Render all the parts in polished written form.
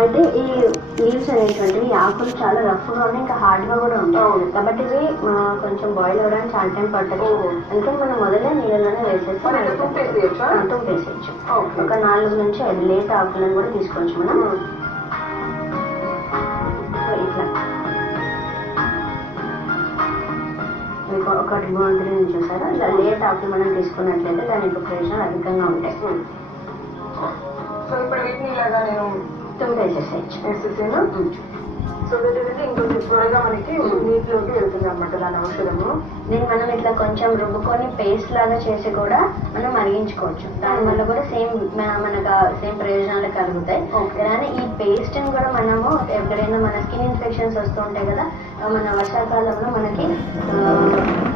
అయితే ఈ లీవ్స్ అనేటువంటివి ఆకులు చాలా రఫ్ గా ఉన్నాయి, ఇంకా హార్డ్ గా కూడా ఉంటాయి కాబట్టి ఇవి కొంచెం బాయిల్ అవ్వడానికి చాలా టైం పట్టదు. అందుకని మనం మొదలే నీళ్ళలోనే వేసేసి తుంపేసేయచ్చు. ఒక 4 నుంచి 5 లేత ఆకులను కూడా తీసుకోవచ్చు మనం. ఇట్లా మీకు ఒకటి బాగుంటుంది నుంచి చూసారా, ఇలా లేత ఆకులు మనం తీసుకున్నట్లయితే దాని యొక్క ప్రయోజనాలు అధికంగా ఉంటాయి. సో ఇప్పుడు వీటిని ఇలాగా నేను తుంపేసేసేయచ్చు. సో ఏంటంటే ఇంకొంచెం త్వరగా మనకి నీటిలోకి వెళ్తుంది అనమాట దాని ఔషధము. దీన్ని మనం ఇట్లా కొంచెం రుబ్బుకొని పేస్ట్ లాగా చేసి కూడా మనం మరిగించుకోవచ్చు. దానివల్ల కూడా మనకు సేమ్ ప్రయోజనాలు కలుగుతాయి. అలానే ఈ పేస్ట్ ని కూడా మనము ఎప్పుడైనా మన స్కిన్ ఇన్ఫెక్షన్స్ వస్తూ ఉంటాయి కదా, మన వర్షాకాలంలో మనకి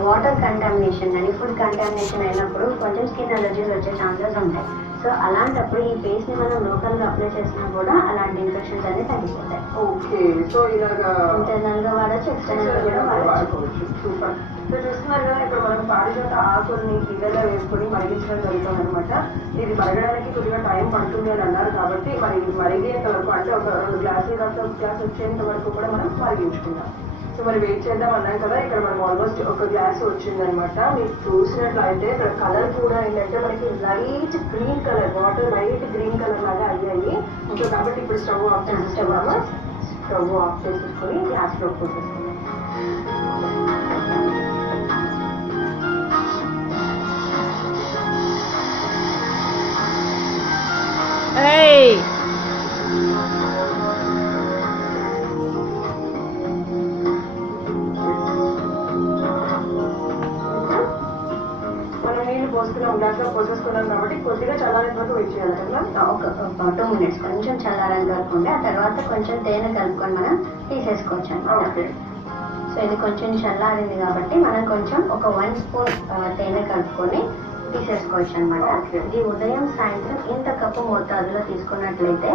వాటర్ కంటామినేషన్ కానీ ఫుడ్ కంటామినేషన్ అయినప్పుడు కొంచెం స్కిన్ అలర్జీస్ వచ్చే ఛాన్సెస్ ఉంటాయి. సో అలాంటప్పుడు ఈ పేస్ట్ ని మనం లోకల్ గా అప్లై చేసినా కూడా అలాంటి ఇన్ఫెక్షన్స్ అనేది తగ్గిపోతాయి. ఓకే, సో ఇలాగా ఇంటర్నల్ గా వాడచ్చు, ఎక్స్టర్నల్ గా కూడా వాడచ్చు. సూపర్. సో చూస్తున్నారు కదా, ఇప్పుడు మనం పారిజాత ఆకుల్ని గిన్నెలో వేసుకొని మరిగించడం జరుగుతుంది అనమాట. ఇది మరగడానికి కొద్దిగా టైం పడుతుంది అని అన్నారు కాబట్టి మరి మరిగేంత వరకు అంటే ఒక 2 గ్లాసులు కాస్త ఒక గ్లాస్ వచ్చేంత వరకు కూడా మనం మరిగించుకుందాం. సో మరి వెయిట్ చేద్దాం అన్నాం కదా, ఇక్కడ మనం ఆల్మోస్ట్ 1 గ్లాస్ వచ్చిందనమాట. మీరు చూసినట్లయితే ఇక్కడ కలర్ కూడా ఏంటంటే మనకి light green colour, water light green colour లాగా అయ్యాయి. సో కాబట్టి ఇప్పుడు స్టవ్ ఆఫ్ చేసేసుకున్నాము. స్టవ్ ఆఫ్ చేసేసుకొని గ్యాస్లో పోసేసుకున్నాం. పోసుకున్నాం, గ్లాస్లో పోసేసుకున్నాం కాబట్టి కొద్దిగా చల్లారేంత వరకు వెయిట్ చేయాలి కదా. ఒక 2 minutes కొంచెం చల్లారని కలుపుకుంటే ఆ తర్వాత కొంచెం తేనె కలుపుకొని మనం తీసేసుకోవచ్చు అన్నమాట. సో ఇది కొంచెం చల్లారింది కాబట్టి మనం కొంచెం ఒక 1 స్పూన్ తేనె కలుపుకొని తీసేసుకోవచ్చు అనమాట. ఇది ఉదయం సాయంత్రం ఇంత కప్పు మోతాదులో తీసుకున్నట్లయితే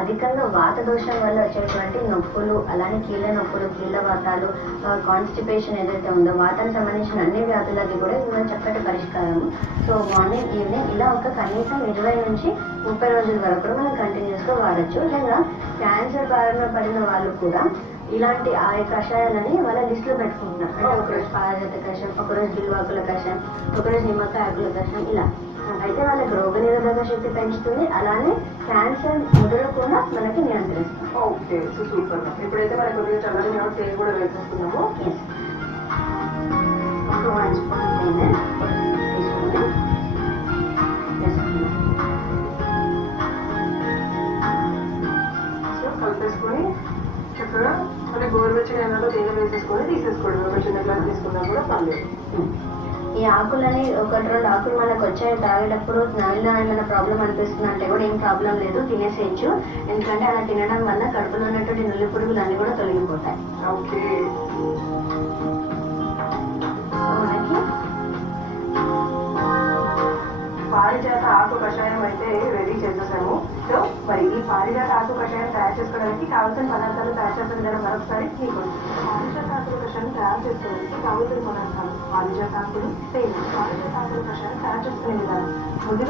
అధికంగా వాత దోషం వల్ల వచ్చేటువంటి నొప్పులు, అలానే కీళ్ళ నొప్పులు, కీళ్ళ వాతాలు, కాన్స్టిపేషన్ ఏదైతే ఉందో వాతానికి సంబంధించిన అన్ని వ్యాధులకి కూడా ఇది చక్కటి పరిష్కారం. సో మార్నింగ్ ఈవినింగ్ ఇలా ఒక కనీసం 20 నుంచి 30 రోజుల వరకు మనం కంటిన్యూస్గా వాడచ్చు. లేదా క్యాన్సర్ బారిన పడిన వాళ్ళు కూడా ఇలాంటి ఆ కషాయాలని వాళ్ళ లిస్టులో పెట్టుకుంటున్నారు. అంటే ఒకరోజు పారిజాత కషాయం, ఒకరోజు బిల్వాకుల కషాయం, ఒకరోజు నిమ్మకాయ ఆకుల కషాయం ఇలా. అయితే వాళ్ళకి రోగనిరోధక శక్తి పెంచుతుంది, అలానే క్యాన్సర్ ముదురు కూడా మనకి నియంత్రిస్తుంది. Okay, so super. ఇప్పుడైతే మనకి కొద్దిగా చల్లని కాబట్టి తేనె కూడా వేసేస్తున్నాము. ఒక 1 స్పూన్ తేనె తీసుకుని వేసుకున్నాం. సో కలిపేసుకొని చక్కగా మన గోరువెచ్చని అన్నంలో తేనె వేసేసుకొని తీసేసుకోవడం. ఒక చిన్న గ్లాస్ తీసుకున్నా కూడా పర్లేదు. ఈ ఆకులని 1-2 ఆకులు మనకు వచ్చాయి తాగేటప్పుడు నాలుగులో ఏమైనా ప్రాబ్లం అనిపిస్తుంది అంటే కూడా ఏం ప్రాబ్లం లేదు, తినేసేయచ్చు. ఎందుకంటే అలా తినడం వల్ల కడుపులో ఉన్నటువంటి నులి పురుగులు అన్ని కూడా తొలగిపోతాయి. ఓకే, మనకి పారిజాత ఆకు కషాయం అయితే రెడీ చేసేసాము. సో మరి ఈ పారిజాత ఆకు కషాయం తయారు చేసుకోవడానికి కావాల్సిన పదార్థాలు తయారు చేస్తాను కదా మరొకసారి మీకు. పారిజాత ఆకుల కషాయం తయారు చేసుకోవడానికి కావాల్సిన పదార్థాలు: పారిజాత ఆకులు, తేనె. పారిజాత ఆకుల కషాయం తయారు చేసుకునే విధానం: ముందుగా